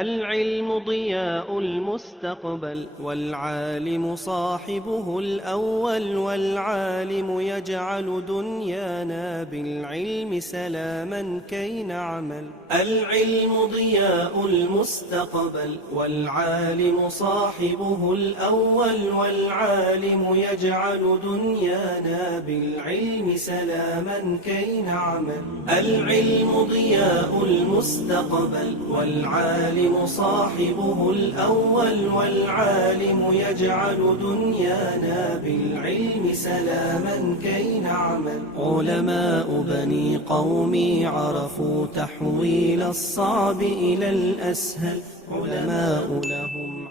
العلم ضياء المستقبل، والعالم صاحبه الأول، والعالم يجعل دنيانا بالعلم سلاما كي نعمل. العلم ضياء المستقبل، والعالم صاحبه الأول، والعالم يجعل دنيانا بالعلم سلاما كي نعمل. العلم ضياء المستقبل، والعالم صاحبه الأول، والعالم يجعل دنيانا بالعلم سلاما كي نعمل. علماء بني قومي عرفوا تحويل الصعب إلى الأسهل، علماء لهم